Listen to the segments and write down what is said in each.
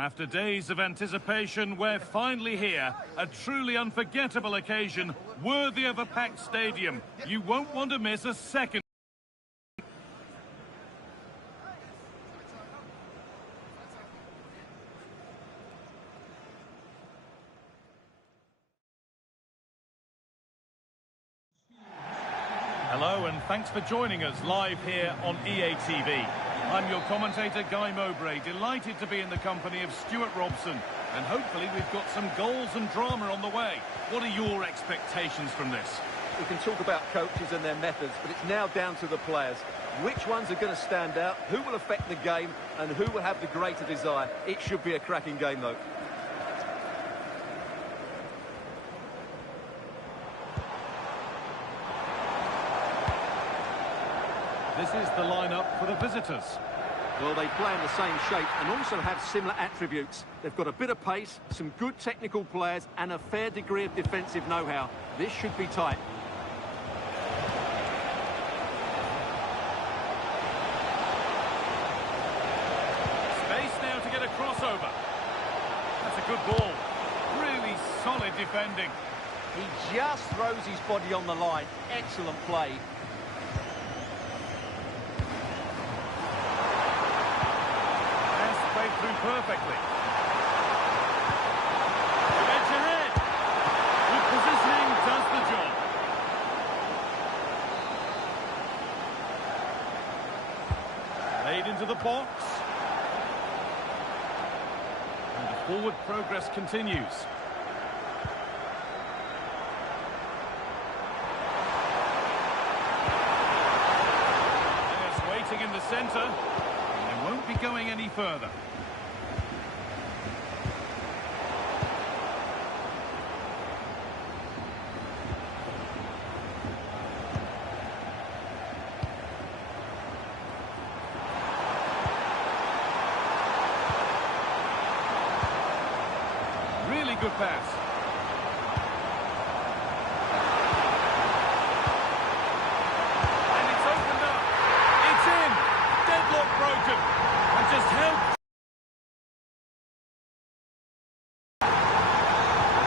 After days of anticipation, we're finally here. A truly unforgettable occasion, worthy of a packed stadium. You won't want to miss a second. Hello and thanks for joining us live here on EA TV. I'm your commentator, Guy Mowbray, delighted to be in the company of Stuart Robson. And hopefully we've got some goals and drama on the way. What are your expectations from this? We can talk about coaches and their methods, but it's now down to the players. Which ones are going to stand out, who will affect the game, and who will have the greater desire? It should be a cracking game, though. This is the lineup for the visitors. Well, they play in the same shape and also have similar attributes. They've got a bit of pace, some good technical players and a fair degree of defensive know-how. This should be tight. Space now to get a crossover. That's a good ball. Really solid defending. He just throws his body on the line. Excellent play. Through perfectly. Edge ahead. Good positioning does the job. Laid into the box. And the forward progress continues. There's waiting in the centre. And they won't be going any further. Good pass. And it's opened up. It's in. Deadlock broken. And just help. The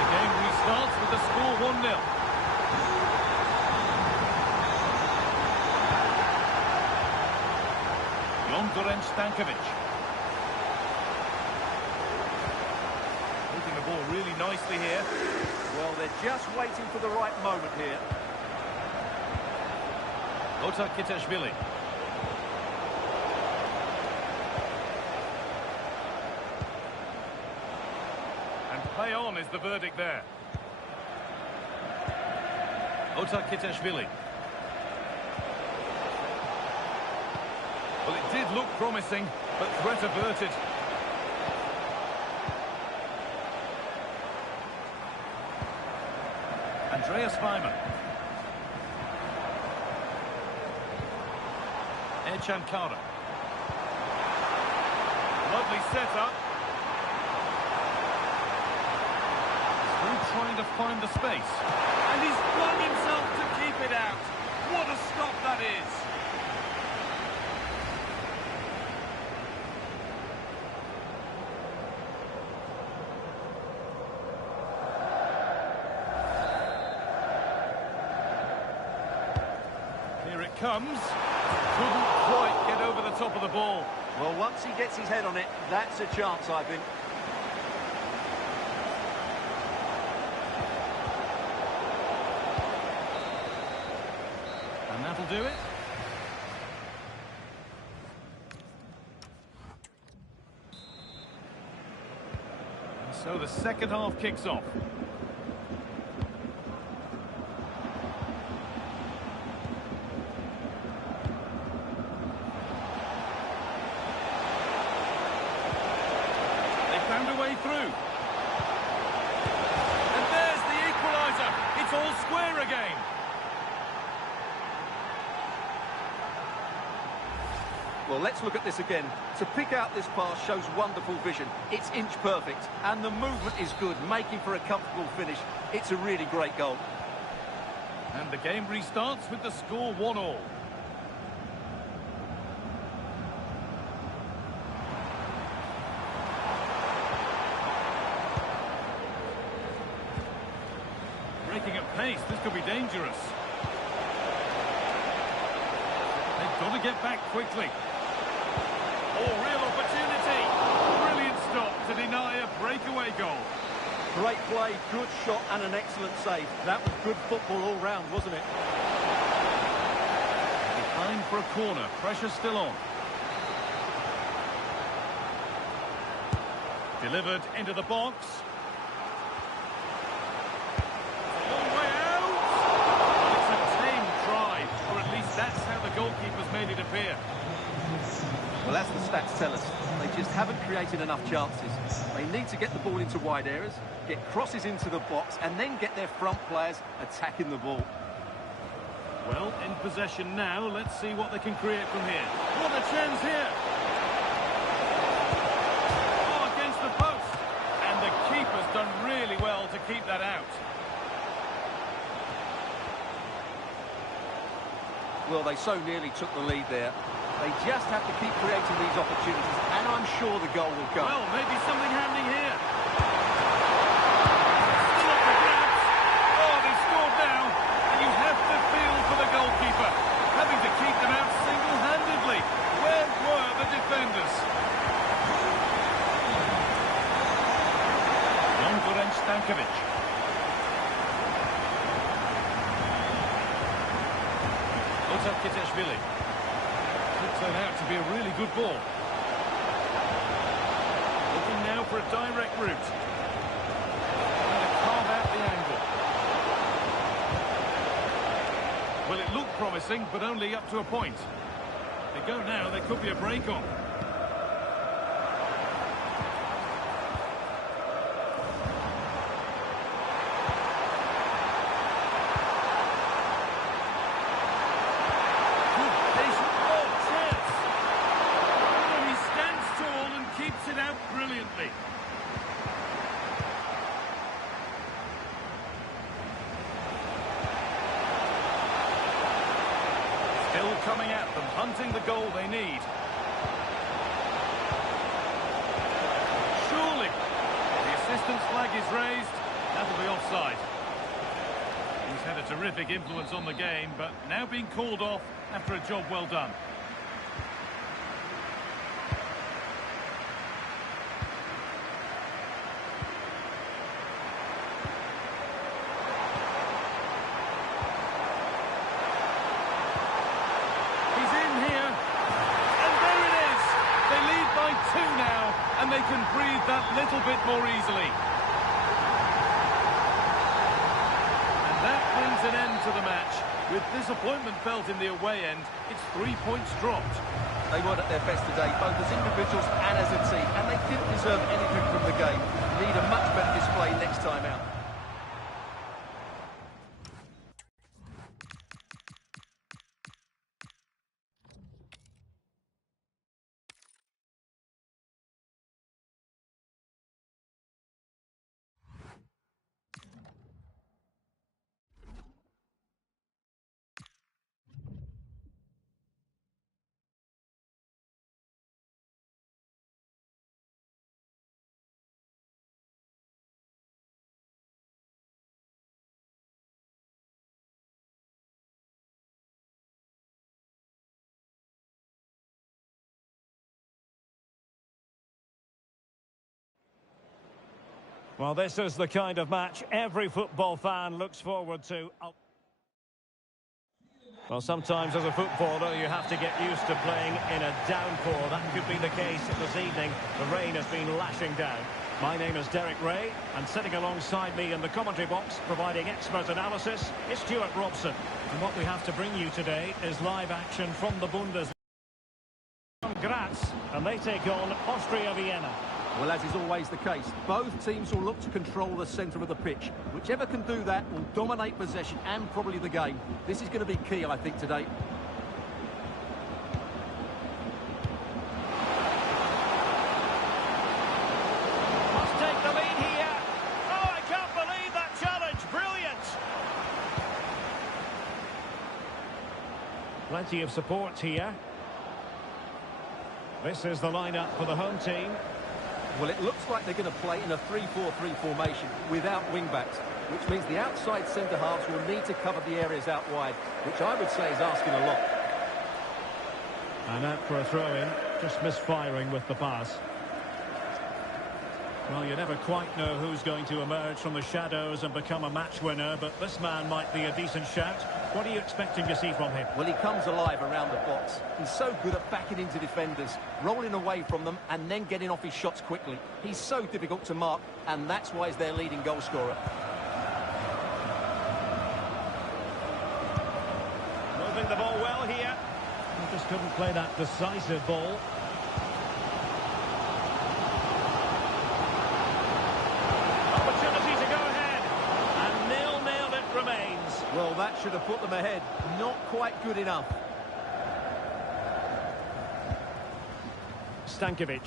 game restarts with the score 1-0. Jon Stankovic. Ball really nicely here. Well, they're just waiting for the right moment here. Kitashvili. And play on is the verdict there. Kitashvili. Well, it did look promising, but threat averted. Andreas Weimer. Echankara. Lovely setup. Still trying to find the space. And he's flung himself to keep it out. What a stop that is. Comes, couldn't quite get over the top of the ball. Well, once he gets his head on it, that's a chance, I think. And that'll do it. And so the second half kicks off. Way through. And there's the equaliser. It's all square again. Well, let's look at this again. To pick out this pass shows wonderful vision. It's inch perfect, and the movement is good, making for a comfortable finish. It's a really great goal. And the game restarts with the score 1-1. dangerous. They've got to get back quickly. Oh, real opportunity. Brilliant stop to deny a breakaway goal. Great play, good shot and an excellent save. That was good football all round, wasn't it? Behind for a corner, pressure still on. Delivered into the box. It's a long way out. It's a tame try, or at least that's how the goalkeeper's made it appear. Well, as the stats tell us, they just haven't created enough chances. They need to get the ball into wide areas, get crosses into the box, and then get their front players attacking the ball. Well, in possession now. Let's see what they can create from here. What a chance here! Oh, against the post. And the keeper's done really well to keep that out. Well, they so nearly took the lead there. They just have to keep creating these opportunities, and I'm sure the goal will come. Well, maybe something happening here. Still up for grabs. Oh, they've scored now. And you have to feel for the goalkeeper, having to keep them out single-handedly. Where were the defenders? Stankovic. Kitashvili. Could turn out to be a really good ball. Looking now for a direct route. Trying to carve out the angle. Well, it looked promising, but only up to a point. They go now, there could be a break on. Brilliantly. Still coming at them, hunting the goal they need. Surely. The assistant's flag is raised. That'll be offside. He's had a terrific influence on the game, but now being called off after a job well done. And they can breathe that little bit more easily. And that brings an end to the match. With disappointment felt in the away end, it's 3 points dropped. They weren't at their best today, both as individuals and as a team, and they didn't deserve anything from the game. Need a much better display next time out. Well, this is the kind of match every football fan looks forward to. Well, sometimes as a footballer you have to get used to playing in a downpour. That could be the case this evening. The rain has been lashing down. My name is Derek Ray, and sitting alongside me in the commentary box, providing expert analysis, is Stuart Robson. And what we have to bring you today is live action from the Bundesliga. Graz, and they take on Austria Vienna. Well, as is always the case, both teams will look to control the centre of the pitch. Whichever can do that will dominate possession and probably the game. This is going to be key, I think, today. Must take the lead here. Oh, I can't believe that challenge. Brilliant. Plenty of support here. This is the lineup for the home team. Well, it looks like they're going to play in a 3-4-3 formation without wing-backs. which means the outside centre-halves will need to cover the areas out wide, which I would say is asking a lot. And out for a throw-in, just misfiring with the pass. Well, you never quite know who's going to emerge from the shadows and become a match winner, but this man might be a decent shout. What are you expecting to see from him? Well, he comes alive around the box. He's so good at backing into defenders, rolling away from them, and then getting off his shots quickly. He's so difficult to mark, and that's why he's their leading goal scorer. Moving the ball well here. He just couldn't play that decisive ball. Well, that should have put them ahead. Not quite good enough. Stankovic.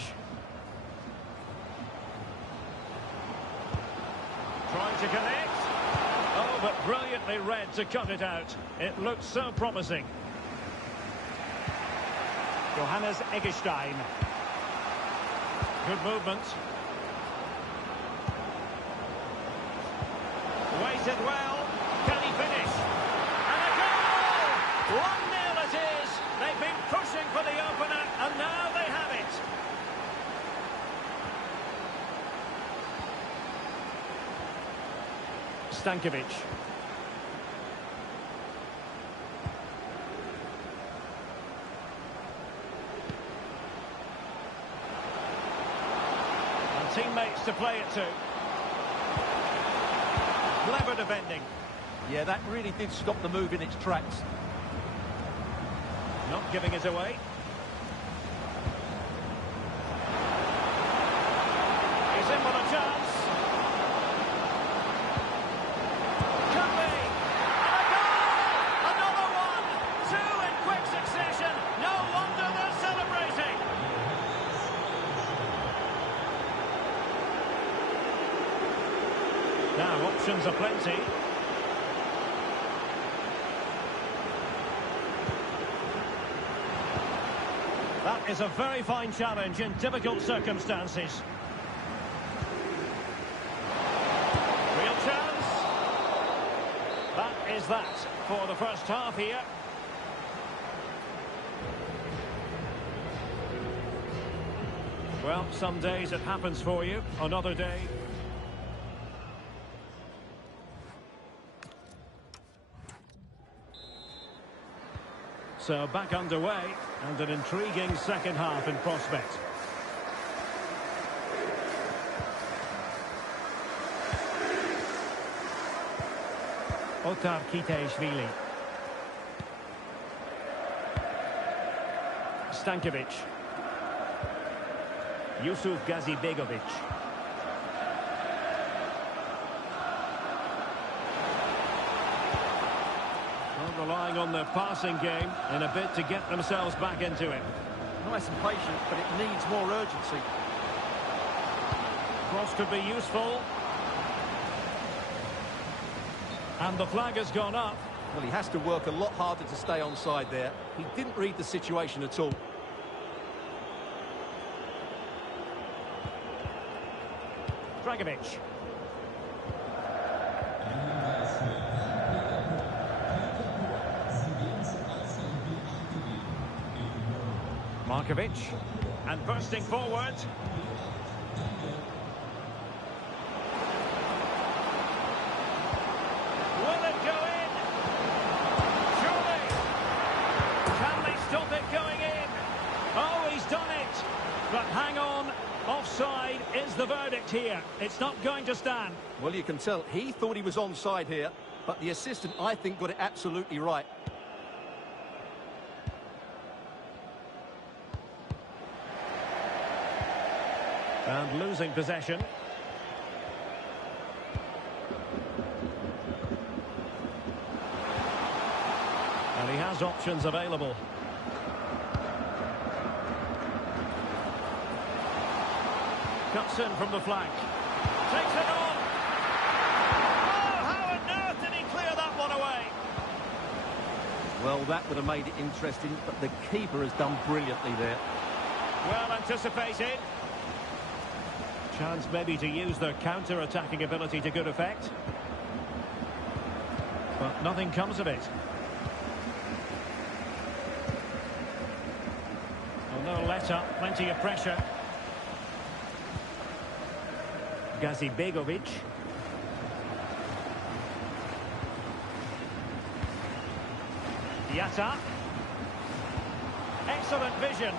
Trying to connect. Oh, but brilliantly read to cut it out. It looked so promising. Johannes Eggestein. Good movement. Waited well. Can he finish? And a goal! 1-0 it is. They've been pushing for the opener, and now they have it. Stankovic. And teammates to play it to. Clever defending. Yeah, that really did stop the move in its tracks. Not giving it away. He's in with a chance. Could be. And a goal! Another one! Two in quick succession. No wonder they're celebrating. Now, options are plenty. That is a very fine challenge in difficult circumstances. Real chance. That is that for the first half here. Well, some days it happens for you, another day. So back underway, and an intriguing second half in prospect. Otar Kitaishvili. Stankovic. Yusuf Gazibegovic. Relying on their passing game in a bid to get themselves back into it. Nice and patient, but it needs more urgency. Cross could be useful. And the flag has gone up. Well, he has to work a lot harder to stay onside there. He didn't read the situation at all. Dragovic. Markovic, and bursting forward. Will it go in? Surely. Can they stop it going in? Oh, he's done it. But hang on, offside is the verdict here. It's not going to stand. Well, you can tell he thought he was onside here, but the assistant, I think, got it absolutely right. And losing possession. And he has options available. Cuts in from the flank. Takes it on. Oh, how on earth did he clear that one away? Well, that would have made it interesting, but the keeper has done brilliantly there. Well anticipated. Chance maybe to use their counter-attacking ability to good effect. But nothing comes of it. Well, no let up, plenty of pressure. Gazibegovic. Yatta. Excellent vision.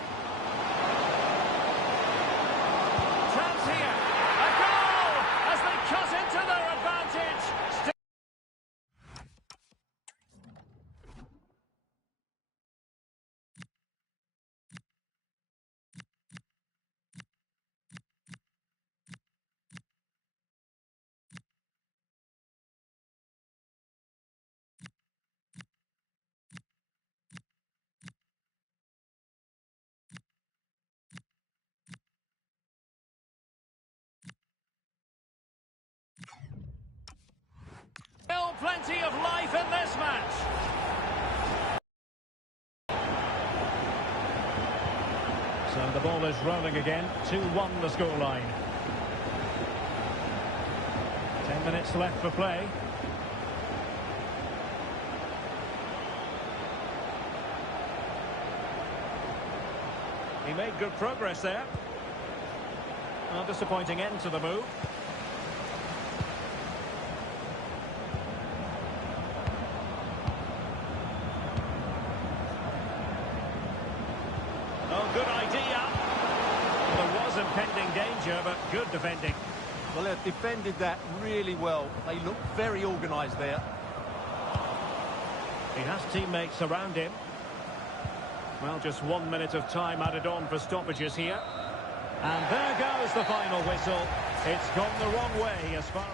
Chance here. A goal as they cut into their advantage. Still plenty of life in this match. So the ball is rolling again. 2-1 the scoreline. 10 minutes left for play. He made good progress there. A disappointing end to the move. Oh, good idea. There was impending danger, but good defending. Well, they've defended that really well. They look very organised there. He has teammates around him. Well, just 1 minute of time added on for stoppages here. And there goes the final whistle. It's gone the wrong way as far as...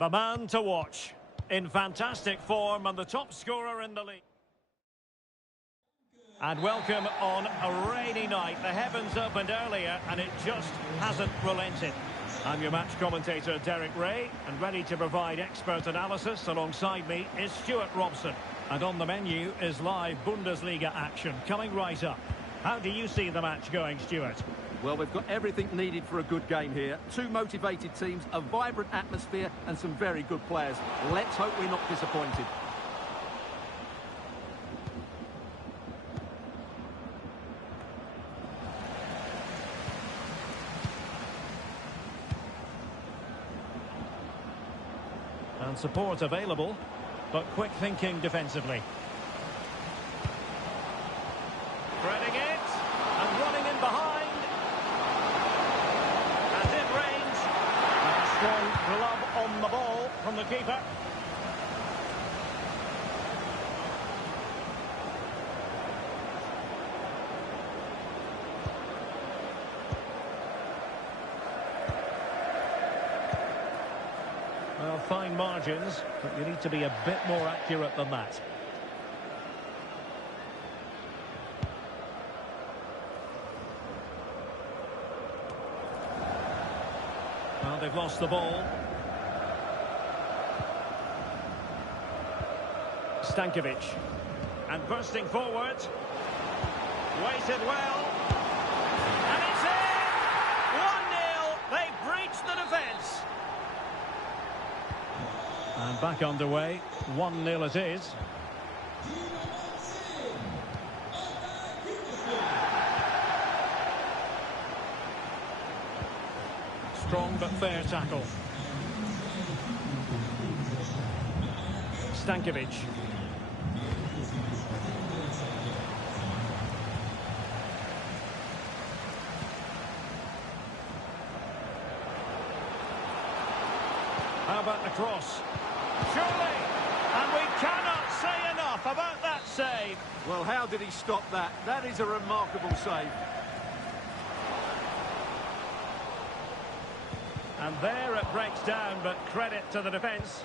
The man to watch. In fantastic form and the top scorer in the league. And welcome on a rainy night. The heavens opened earlier and it just hasn't relented. I'm your match commentator, Derek Ray, and ready to provide expert analysis alongside me is Stuart Robson. And on the menu is live Bundesliga action coming right up. How do you see the match going, Stuart? Well, we've got everything needed for a good game here. Two motivated teams, a vibrant atmosphere and some very good players. Let's hope we're not disappointed. And support available, but quick thinking defensively. Threading it, and running in behind. And in range. And a strong glove on the ball from the keeper. Well, fine margins, but you need to be a bit more accurate than that. Well, they've lost the ball. Stankovic. And bursting forward. Waited well. And it's in! 1-0. They breached the defence. And back underway. 1-0 it is. Strong but fair tackle. Stankovic. How about the cross? Surely! And we cannot say enough about that save. Well, how did he stop that? That is a remarkable save. And there it breaks down, but credit to the defence.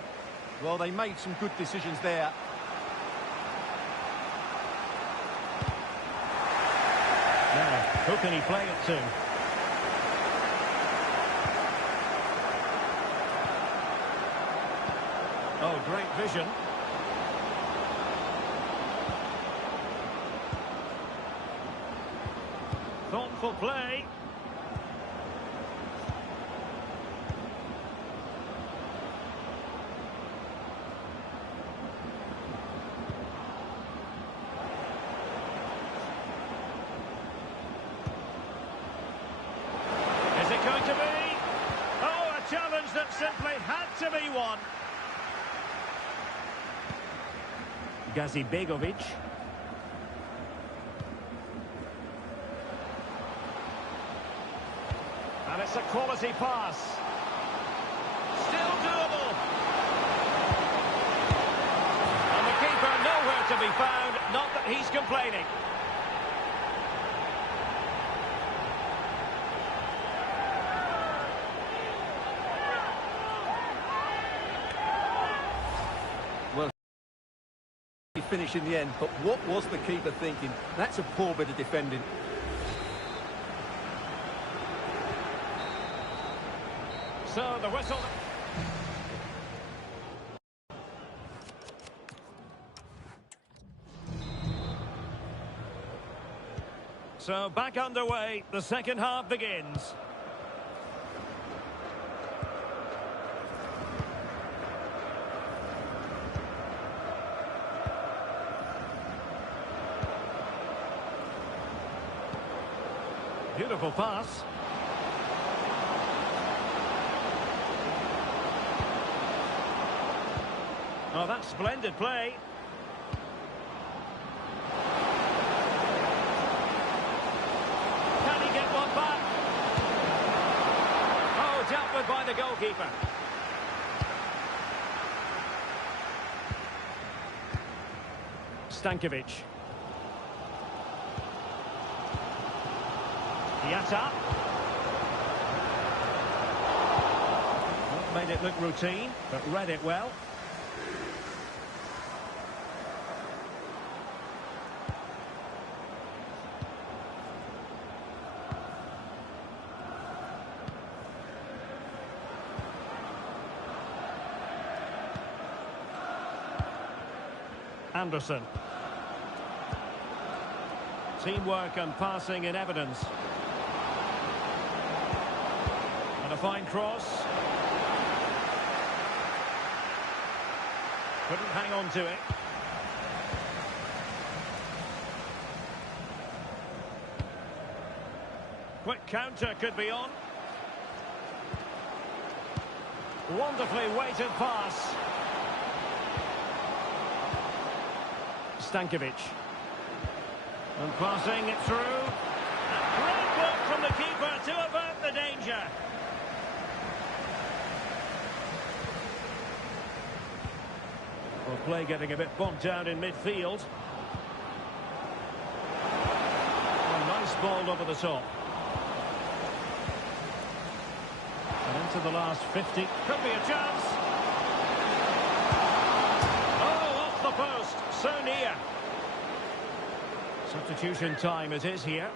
Well, they made some good decisions there. Now, who can he play it to? Oh, great vision. Thoughtful play. Is it going to be? Oh, a challenge that simply had to be won. Begovic. And it's a quality pass. Still doable. And the keeper nowhere to be found. Not that he's complaining. Well, he finished in the end, but what was the keeper thinking? That's a poor bit of defending. So the whistle. So back underway, the second half begins. Beautiful pass. Oh, that's splendid play. Can he get one back? Oh, dealt with by the goalkeeper. Stankovic. Yatta. Well, made it look routine, but read it well. Anderson. Teamwork and passing in evidence. And a fine cross. Couldn't hang on to it. Quick counter could be on. Wonderfully weighted pass. Stankovic. And passing it through. A great block from the keeper to avert the danger. Well, play getting a bit bogged down in midfield. A nice ball over the top. And into the last 50. Could be a chance. Oh, off the post. So near. Substitution time it is here.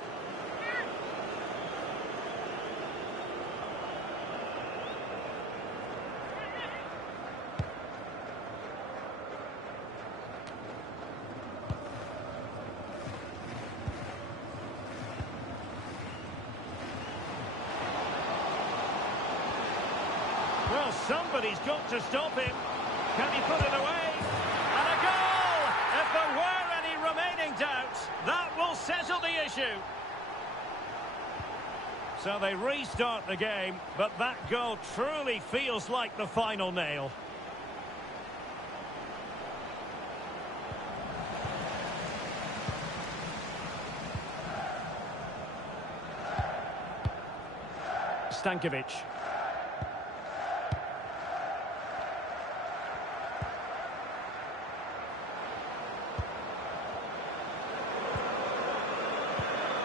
Well, somebody's got to stop him. Can he put it away? And a goal! If there were any remaining doubts, that will settle the issue. So they restart the game, but that goal truly feels like the final nail. Stankovic.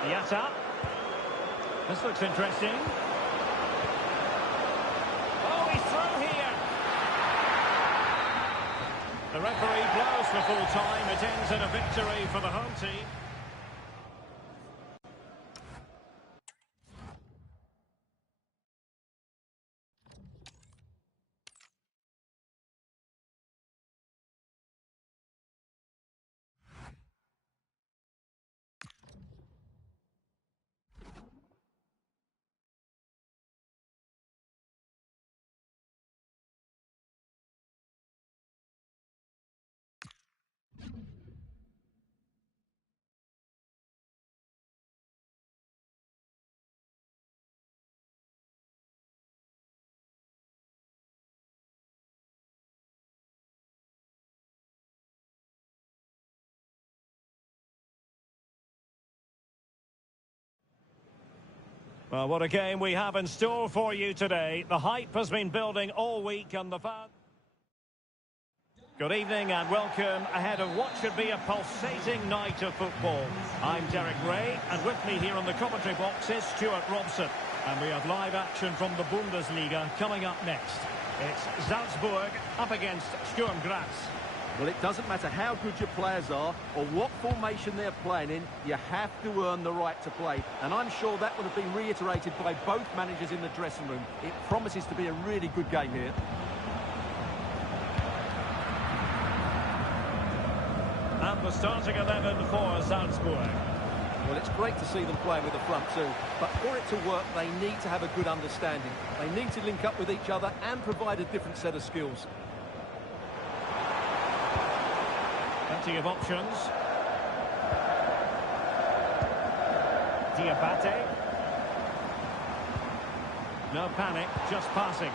Yatta. This looks interesting. Oh, he's through here. The referee blows for full time. It ends in a victory for the home team. Well, what a game we have in store for you today. The hype has been building all week on the fan. Good evening and welcome ahead of what should be a pulsating night of football. I'm Derek Ray, and with me here on the commentary box is Stuart Robson. And we have live action from the Bundesliga coming up next. It's Salzburg up against Sturm Graz. Well, it doesn't matter how good your players are or what formation they're playing in, you have to earn the right to play. And I'm sure that would have been reiterated by both managers in the dressing room. It promises to be a really good game here. And the starting 11 for Salzburg. Well, it's great to see them playing with the front two, but for it to work, they need to have a good understanding. They need to link up with each other and provide a different set of skills. Plenty of options. Diabate. No panic, just passing.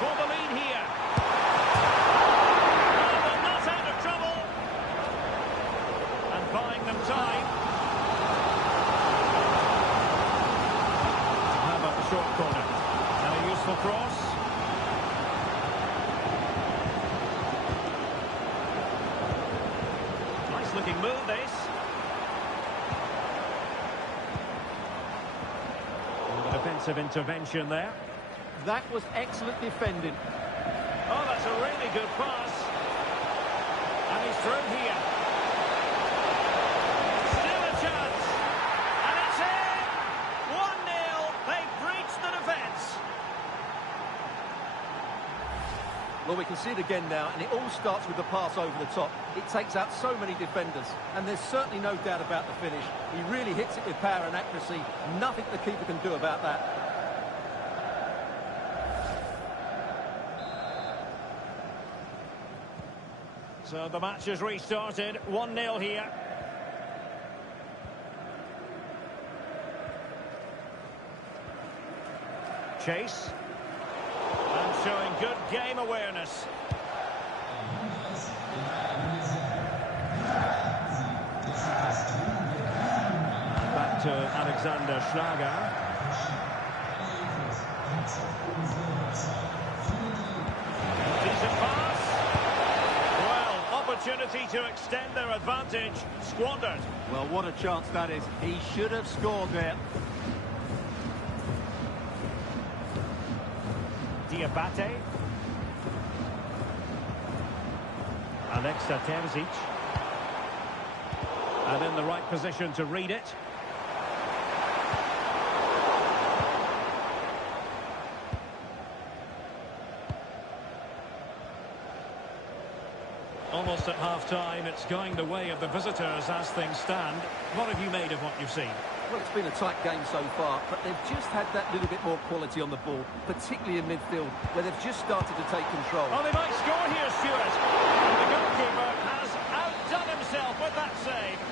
For the lead here. Oh, they're not out of trouble. And buying them time. How about the short corner? And a useful cross. Looking move this. A defensive intervention there. That was excellent defending. Oh, that's a really good pass. And he's through here. Still a chance. And it's in! 1-0. They've breached the defence. Well, we can see it again now, and it all starts with the pass over the top. It takes out so many defenders, and there's certainly no doubt about the finish. He really hits it with power and accuracy. Nothing the keeper can do about that. So the match has restarted. 1-0 here. Chase. And showing good game awareness. And back to Alexander Schlager. Decent pass. Well, opportunity to extend their advantage. Squandered. Well, what a chance that is. He should have scored there. Diabate. Alexa Terzic. And in the right position to read it. Almost at half-time, it's going the way of the visitors as things stand. What have you made of what you've seen? Well, it's been a tight game so far, but they've just had that little bit more quality on the ball, particularly in midfield, where they've just started to take control. Oh, they might score here, Stuart. And the goalkeeper has outdone himself with that save.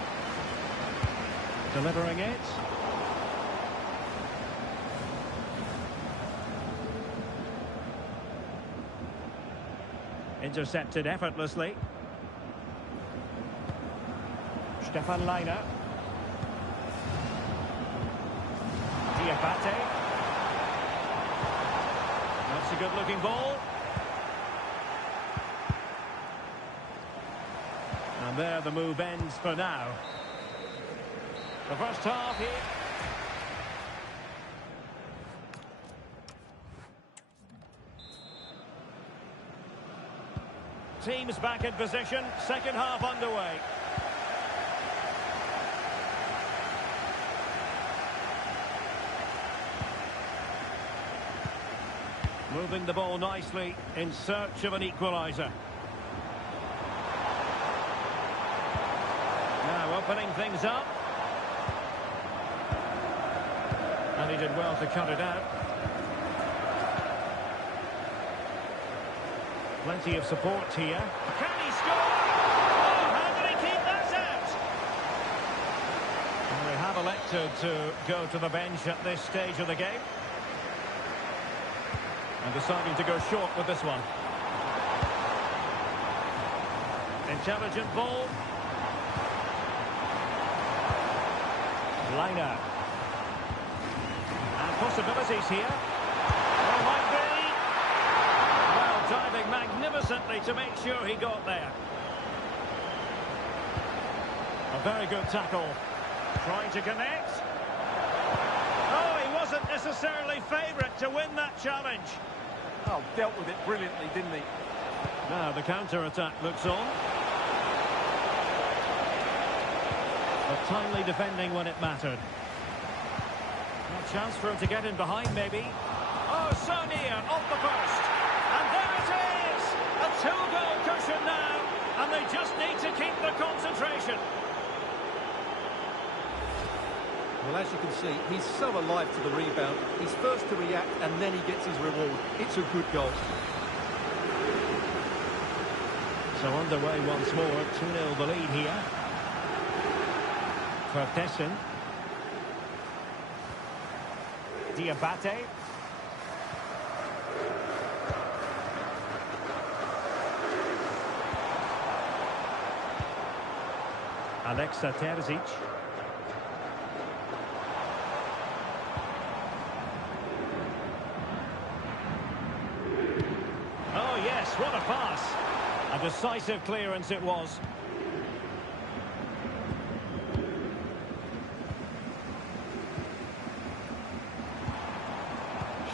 Delivering it. Intercepted effortlessly. Stefan Leiner. Diabate. That's a good-looking ball. And there the move ends for now. The first half here. Teams back in position. Second half underway. Moving the ball nicely in search of an equaliser. Now opening things up. And he did well to cut it out. Plenty of support here. Can he score? Oh, how did he keep that out? And they have elected to go to the bench at this stage of the game. And deciding to go short with this one. Intelligent ball. Leiner. And possibilities here. There might be. Well, diving magnificently to make sure he got there. A very good tackle. Trying to connect. Oh, he wasn't necessarily favourite to win that challenge. Oh, dealt with it brilliantly, didn't he? Now the counter-attack looks on. But timely defending when it mattered. A chance for him to get in behind, maybe. Oh, so near, off the post. And there it is! A two-goal cushion now. And they just need to keep the concentration. Well, as you can see, he's so alive to the rebound. He's first to react, and then he gets his reward. It's a good goal. So underway once more, 2-0 the lead here. For Tessen. Diabate. Alexa Terzic. Oh yes, what a pass. A decisive clearance it was.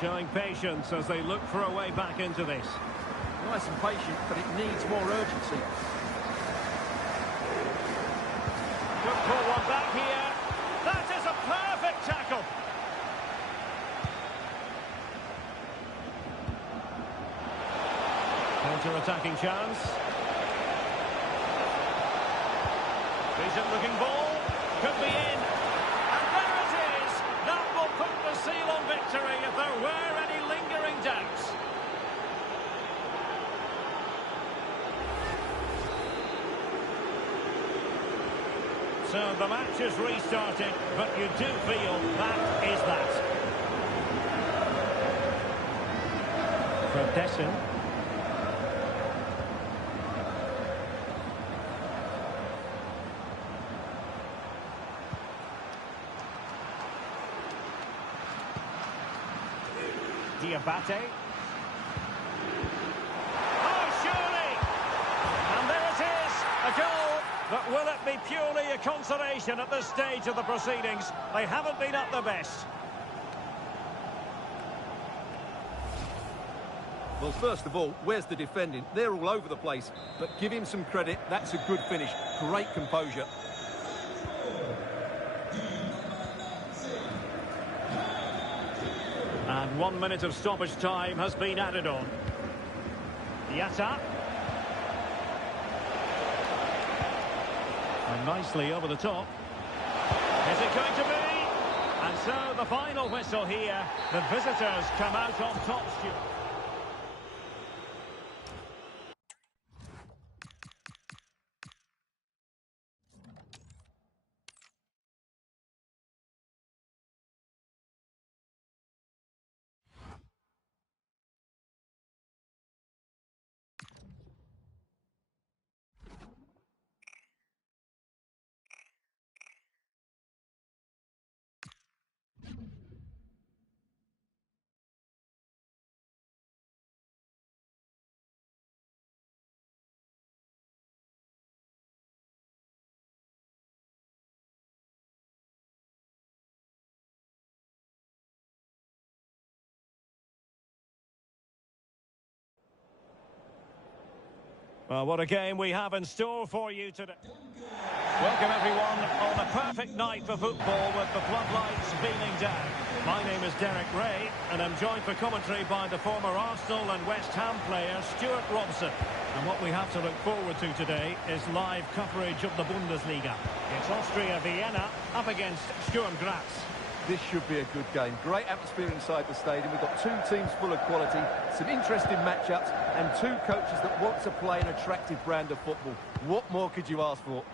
Showing patience as they look for a way back into this. Nice and patient, but it needs more urgency. Good pull one back here. That is a perfect tackle. Counter-attacking chance. Decent looking ball. Could be in. And there it is. That will put the seal on victory if there were any lingering doubts. So the match has restarted, but you do feel that is that. From Tessen. Diabate. Oh, surely! And there it is, a goal. But will it be purely a consolation at this stage of the proceedings? They haven't been at their best. Well, first of all, where's the defending? They're all over the place. But give him some credit. That's a good finish. Great composure. And 1 minute of stoppage time has been added on. Yatta. And nicely over the top. Is it going to be? And so the final whistle here. The visitors come out on top, Stuart. Well, what a game we have in store for you today. Welcome everyone on a perfect night for football with the floodlights beaming down. My name is Derek Ray and I'm joined for commentary by the former Arsenal and West Ham player Stuart Robson. And what we have to look forward to today is live coverage of the Bundesliga. It's Austria Vienna up against Sturm Graz. This should be a good game. Great atmosphere inside the stadium. We've got two teams full of quality, some interesting matchups, and two coaches that want to play an attractive brand of football. What more could you ask for?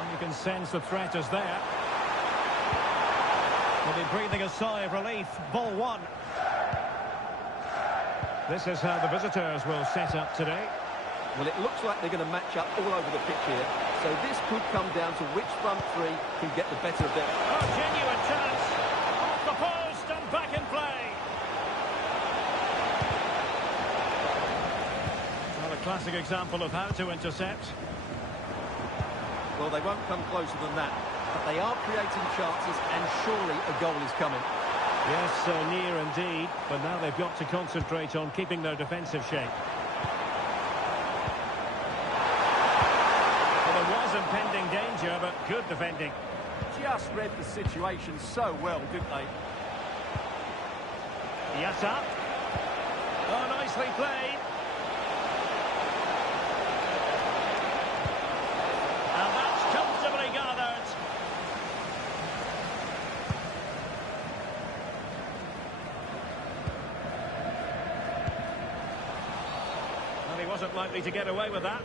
And you can sense the threat is there. They'll be breathing a sigh of relief. Ball one. This is how the visitors will set up today. Well, it looks like they're going to match up all over the pitch here. So this could come down to which front three can get the better of them. Oh, genuine chance. Off the post and back in play. Well, a classic example of how to intercept. Well, they won't come closer than that. But they are creating chances, and surely a goal is coming. Yes, so near indeed. But now they've got to concentrate on keeping their defensive shape. Impending danger, but good defending. Just read the situation so well, didn't they? Yata. Oh, nicely played. And that's comfortably gathered. Well, he wasn't likely to get away with that.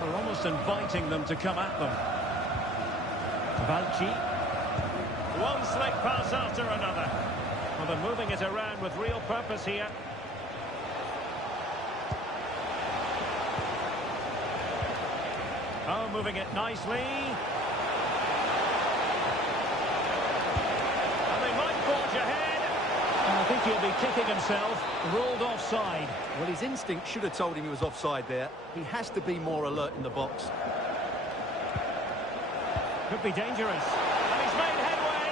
They're almost inviting them to come at them. Valci. One slick pass after another. Well, they're moving it around with real purpose here. Oh, moving it nicely. And they might forge ahead. And I think he'll be kicking himself. Ruled offside. Well, his instinct should have told him he was offside there. He has to be more alert in the box. Could be dangerous. And he's made headway.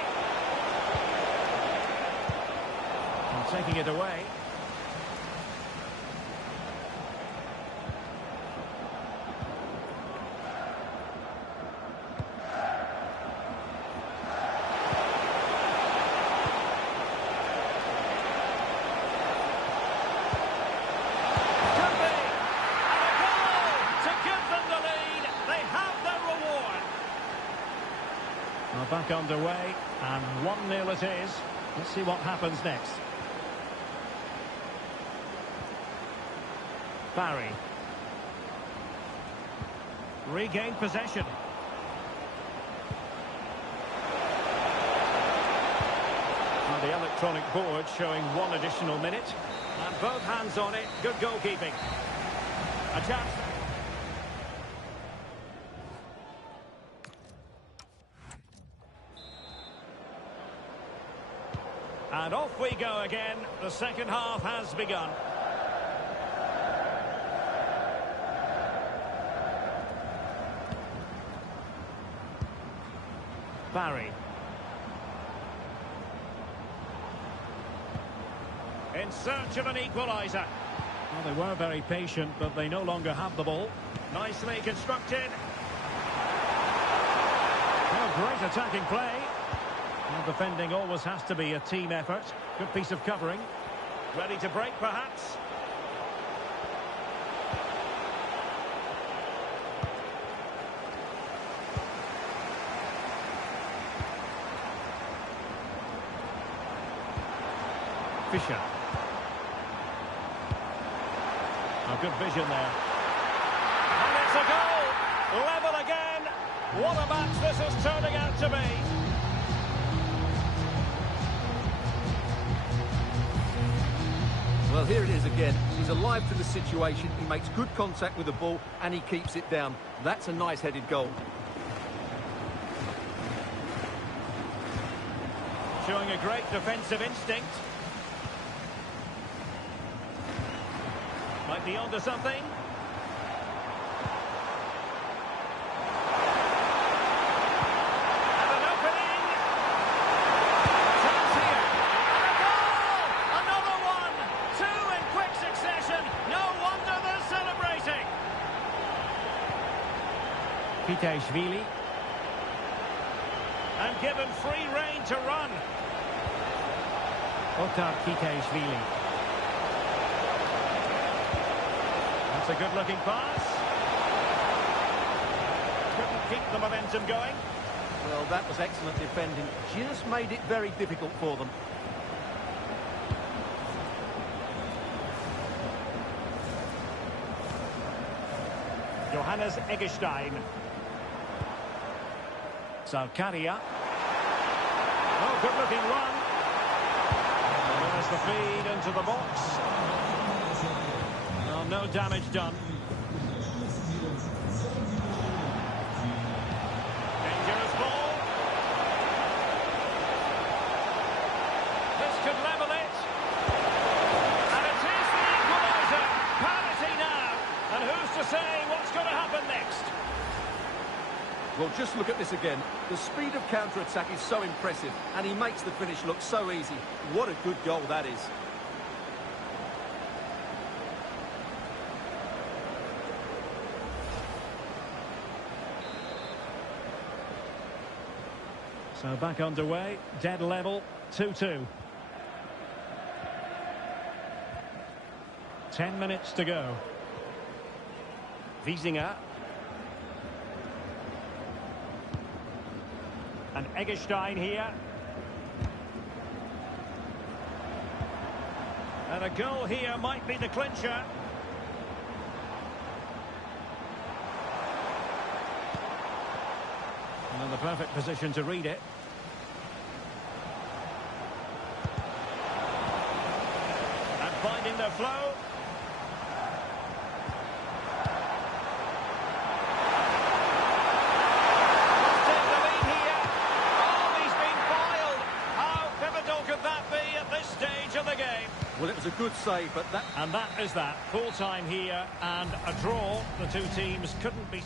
And taking it away. Back underway, and 1-0 it is. Let's see what happens next. Barry. Regained possession. And the electronic board showing 1 additional minute. And both hands on it. Good goalkeeping. A chance. And off we go again. The second half has begun. Barry. In search of an equaliser. Well, they were very patient, but they no longer have the ball. Nicely constructed. Oh, great attacking play. Well, defending always has to be a team effort. Good piece of covering. Ready to break, perhaps. Fischer. Oh, good vision there. And it's a goal! Level again! What a match this is turning out to be! Well, here it is again. He's alive to the situation. He makes good contact with the ball and he keeps it down. That's a nice headed goal. Showing a great defensive instinct. Might be onto something. Kitaishvili. And given free rein to run. Otar Kitaishvili. That's a good-looking pass. Couldn't keep the momentum going. Well, that was excellent defending. Just made it very difficult for them. Johannes Eggestein. Sarkaria. Oh, good-looking run. And there's the feed into the box. Oh, no damage done. Dangerous ball. This could level it. And it is the equaliser. Parity now. And who's to say what's going to happen next? Well, just look at this again. The speed of counter-attack is so impressive, and he makes the finish look so easy. What a good goal that is. So back underway, dead level, 2-2. 10 minutes to go. Wiesinger. And Eggestein here. And a goal here might be the clincher. And in the perfect position to read it. And finding their flow. Well, it was a good save, but that... And that is that. Full time here and a draw. The two teams couldn't be...